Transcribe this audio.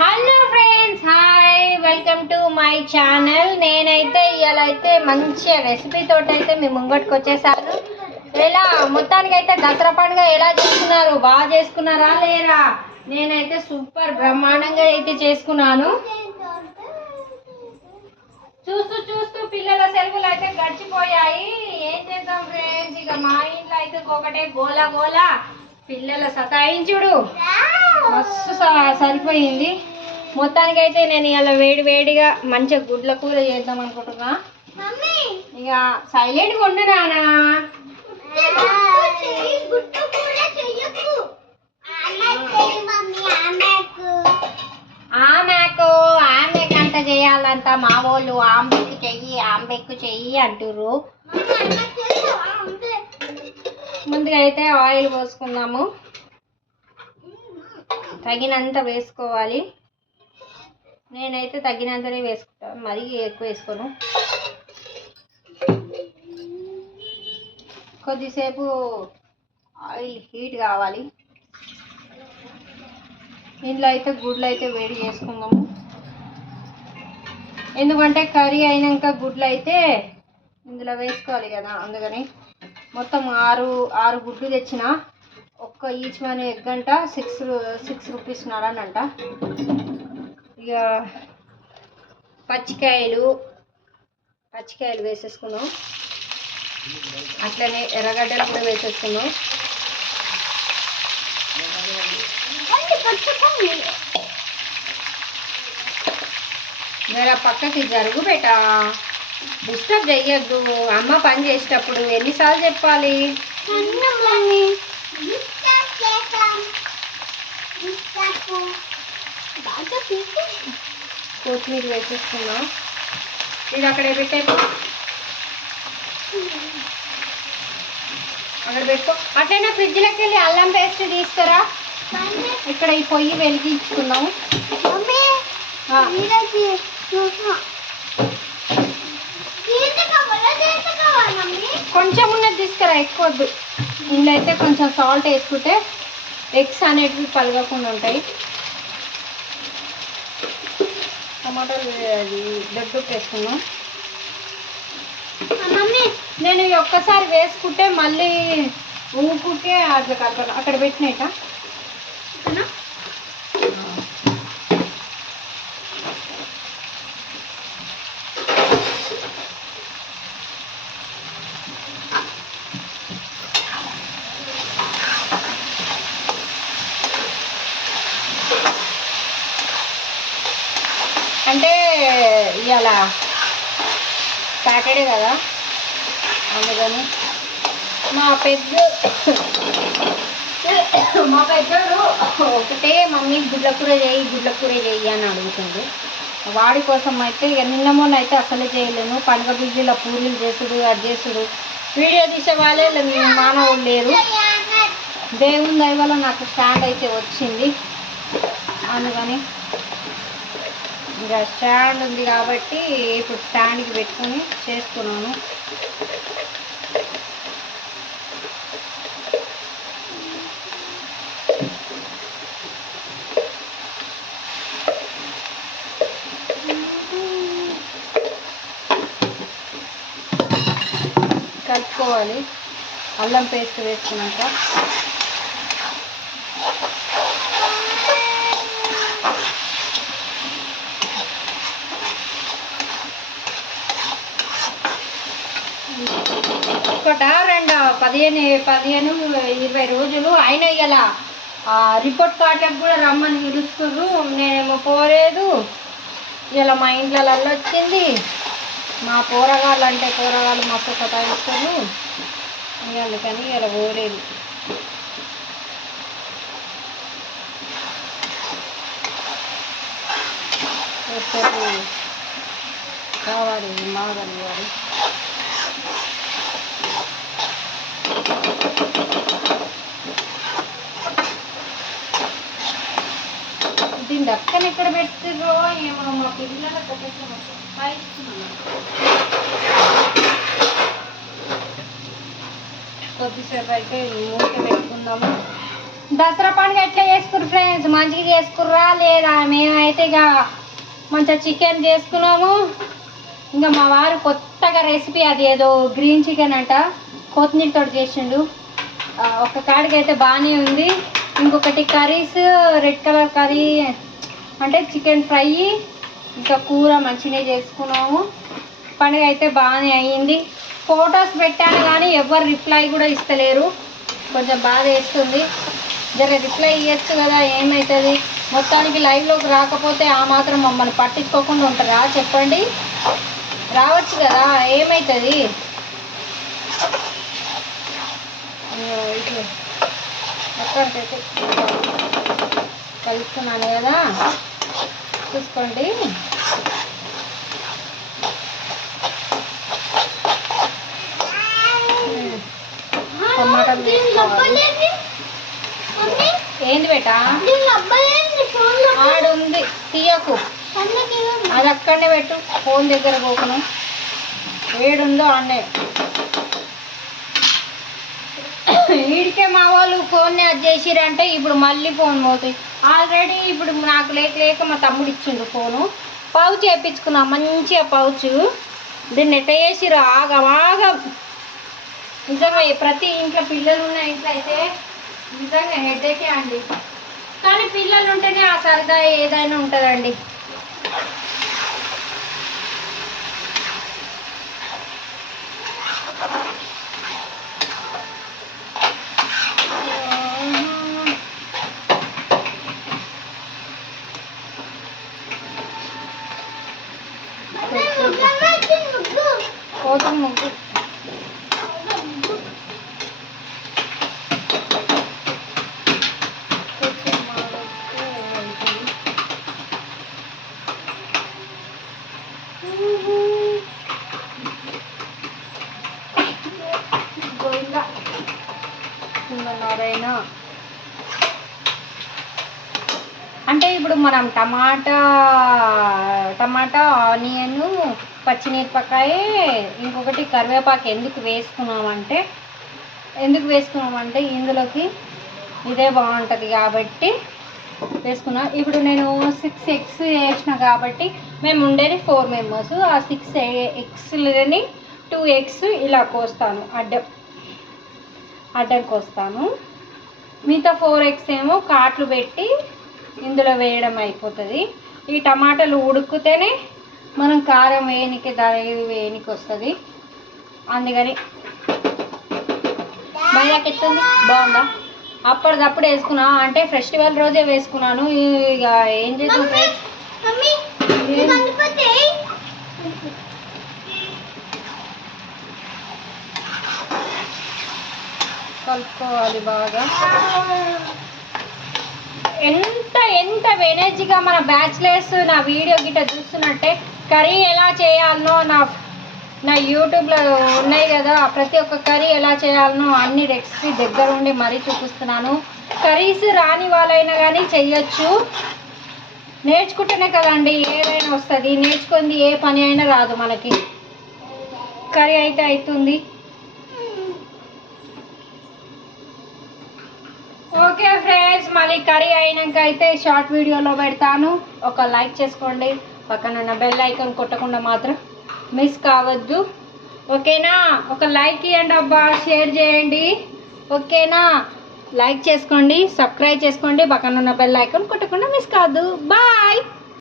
Hello friends hi welcome to my channel నేనైతే ఇలా అయితే మంచి రెసిపీ తోటి అయితే మీ ముంగటికి వచ్చేసాను. ఎలా మొత్తానికి అయితే దసరా పండుగ ఎలా చేసుకున్నారు? బాగా చేసుకున్నారా లేరా? నేనైతే సూపర్ బ్రహ్మాండంగా అయితే చేసుకున్నాను. చూస్తూ చూస్తూ పిల్లల సెలవులు అయితే గడిచిపోయాయి. ఏం చేద్దాం ఫ్రెండ్స్ ఇక మా ఇంట్లో అయితే ఒకటే గోల గోల. పిల్లల సతాయించుడు. మస్తు సరిపోయింది. మొత్తానికి అయితే నేను ఇలా వేడి వేడిగా మంచిగా గుడ్ల కూర చేద్దాం అనుకుంటున్నా. ఇక సైలెంట్గా ఉండు నానా. ఆమెకు ఆమె గంట చేయాలంట మా వాళ్ళు ఆంబెక్కు చెయ్యి ఆంబెక్కు చెయ్యి అంటుర్రు. ముందుగా అయితే ఆయిల్ పోసుకుందాము. తగినంత వేసుకోవాలి. నేనైతే తగినంతనే వేసుకుంటాను మరీ ఎక్కువ వేసుకోను. కొద్దిసేపు ఆయిల్ హీట్ కావాలి. ఇందులో అయితే గుడ్లు అయితే వేడి చేసుకుందాము. ఎందుకంటే కర్రీ అయినాక గుడ్లు అయితే ఇందులో వేసుకోవాలి కదా అందుకని. మొత్తం ఆరు ఆరు గుడ్లు తెచ్చిన ఒక్క ఈచ్ వన్ ఎగ్ అంట సిక్స్ సిక్స్ రూపీస్ నాడనంట ఇక పచ్చికాయలు పచ్చికాయలు వేసేసుకున్నాం. అట్లనే ఎర్రగడ్డలు కూడా వేసేసుకున్నాం. జర పక్కకి జరుగు బేటా? డిస్టర్బ్ చెయ్యొద్దు. అమ్మ పని చేసేటప్పుడు ఎన్నిసార్లు చెప్పాలి? కొత్తిమీర వేసేసుకున్నాం ఇది అక్కడ పెట్టేపో అక్కడ పెట్టుకో అట్లనే ఫ్రిడ్జ్లోకి వెళ్ళి అల్లం పేస్ట్ తీసుకురా. ఇక్కడ ఈ పొయ్యి వెలిగించుకున్నాం. ఆ, కొంచెం ఉన్నది తీసుకురా ఎక్కువ వద్దు ఇందులో అయితే కొంచెం సాల్ట్ వేసుకుంటే ఎగ్స్ అనేటివి పలగకుండా ఉంటాయి. టమాటాలు అది దొడ్డు వేసుకున్నాం నేను ఒక్కసారి వేసుకుంటే మళ్ళీ ఊపుకే అట్లా అక్కడ అక్కడ పెట్టినట అంటే ఇవాళ సాటర్డే కదా? అందుకని మా పెద్ద మా పెద్దోడు ఒకటే మమ్మీ గుడ్ల కూర చేయి గుడ్ల కూర చేయి అని అడుగుతుంది వాడి కోసం అయితే ఇక నిన్న మొన్న అయితే అసలే చేయలేను. పండుగ బిజీలో పూరీలు చేసుడు అది చేసుడు. వీడియో తీసే వాళ్ళే లే- మానవుడు లేరు. దేవుని దయ వల్ల నాకు స్టాండ్ అయితే వచ్చింది. అందుకని ఇంకా స్టాండ్ ఉంది కాబట్టి ఇప్పుడు స్టాండ్కి పెట్టుకొని చేసుకున్నాను. కలుపుకోవాలి. అల్లం పేస్ట్ వేసుకున్నాక ఒకట రెండు పదిహేను పదిహేను ఇరవై రోజులు. ఆయన ఇలా రిపోర్ట్ కార్డులకు కూడా రమ్మని పిలుస్తుర్రు. నేనేమో పోలేదు. ఇలా మా ఇంట్లో వచ్చింది. మా కూరగాయలు అంటే కూరగాయలు మస్తు సతాయిస్తారు అందుకని ఇలా పోలేదు. కావాలి మాగలి వారు దీని దక్కన ఎక్కడ పెడుతుర్రో ఏమో మా పిల్లలకు కొద్దిసేపు అయితే మూత పెట్టుకుందాము. దసరా పండుగ ఎట్లా చేసుకుర్రు ఫ్రెండ్స్ మంచిగా చేసుకుర్రా లేదా? మేమైతే ఇక మంచిగా చికెన్ చేసుకున్నాము. ఇంకా మా వారు కొత్తగా రెసిపీ అది ఏదో గ్రీన్ చికెన్ అంట. కొత్తిమీరతో చేసిండు. ఒక కాడికి అయితే బాగానే ఉంది. ఇంకొకటి కర్రీస్ రెడ్ కలర్ కర్రీ అంటే చికెన్ ఫ్రై ఇంకా కూర మంచిగా చేసుకున్నాము. పండుగ అయితే బాగానే అయ్యింది ఫొటోస్ పెట్టాను కానీ ఎవరు రిప్లై కూడా ఇస్తలేరు. కొంచెం బాధ వేస్తుంది. జర రిప్లై ఇవ్వచ్చు కదా ఏమవుతుంది మొత్తానికి లైవ్లోకి రాకపోతే ఆ మాత్రం మమ్మల్ని పట్టించుకోకుండా ఉంటారా? చెప్పండి. రావచ్చు కదా ఏమవుతుంది అక్కడికైతే కలుపుతున్నాను కదా. చూసుకోండి. టమాటాలు వేసుకోవాలి. ఏంది బేటా? ఆడు ఉంది. తీయకు. అది అక్కడనే పెట్టు. ఫోన్ దగ్గర పోకును. ఏడుందో ఆడే వీడికే మా వాళ్ళు ఫోన్ అది చేసిరంటే ఇప్పుడు మళ్ళీ ఫోన్ పోతాయి. ఆల్రెడీ ఇప్పుడు నాకు లేక లేక మా తమ్ముడు ఇచ్చిండు ఫోను పౌచ్ వేయించుకున్నా మంచిగా పౌచ్ దీన్ని ఎట్ట చేసిరు ఆగా బాగా నిజంగా ప్రతి ఇంట్లో పిల్లలు ఉన్న ఇంట్లో అయితే నిజంగా హెడేకే అండి. కానీ పిల్లలు ఉంటేనే ఆ సరదా ఏదైనా ఉంటుందండి. కోతం ముగ్గు కొంచెం అంటే ఇప్పుడు మనం టమాటా టమాటా ఆనియన్ పచ్చిమిరపకాయ ఇంకొకటి కరివేపాకు ఎందుకు వేసుకున్నామంటే ఎందుకు వేసుకున్నామంటే ఇందులోకి ఇదే బాగుంటుంది కాబట్టి వేసుకున్నా. ఇప్పుడు నేను సిక్స్ ఎగ్స్ వేసిన కాబట్టి మేము ఉండేది ఫోర్ మెంబర్స్ ఆ సిక్స్ ఎగ్స్లని టూ ఎగ్స్ ఇలా కోస్తాను. అడ్డం అడ్డం కోస్తాను. మిగతా ఫోర్ ఎగ్స్ ఏమో కాట్లు పెట్టి ఇందులో వేయడం అయిపోతుంది. ఈ టమాటాలు ఉడుకుతేనే మనం కారం వేయనికి దాని వేయనికి వస్తుంది. అందుకని మైదాకి ఎట్లుంది? బాగుందా? అప్పటికప్పుడు వేసుకున్నా. అంటే ఫెస్టివల్ రోజే వేసుకున్నాను. ఇక ఏం చేద్దాం? కలుపుకోవాలి బాగా. ఎంత ఎంత వెనర్జీగా మన బ్యాచిలర్స్ నా వీడియో గిట్ట చూస్తున్నట్టే కర్రీ ఎలా చేయాలనో నా నా యూట్యూబ్లో ఉన్నాయి కదా ప్రతి ఒక్క కర్రీ ఎలా చేయాలనో అన్ని రెసిపీ దగ్గర ఉండి మరీ చూపిస్తున్నాను. కర్రీస్ రాని వాళ్ళైనా కానీ చెయ్యొచ్చు నేర్చుకుంటేనే కదండి ఏదైనా వస్తుంది. నేర్చుకుంది ఏ పని అయినా రాదు మనకి. కర్రీ అయితే అవుతుంది ఓకే ఫ్రెండ్స్ మళ్ళీ కర్రీ అయినాక అయితే షార్ట్ వీడియోలో పెడతాను. ఒక లైక్ చేసుకోండి. పక్కన ఉన్న బెల్ ఐకాన్ కొట్టకుండా మాత్రం మిస్ కావద్దు. ఓకేనా? ఒక లైక్ ఇవ్వండి అబ్బా షేర్ చేయండి. ఓకేనా? లైక్ చేసుకోండి సబ్స్క్రైబ్ చేసుకోండి. పక్కన ఉన్న బెల్ ఐకాన్ కొట్టకుండా మిస్ కాదు బాయ్!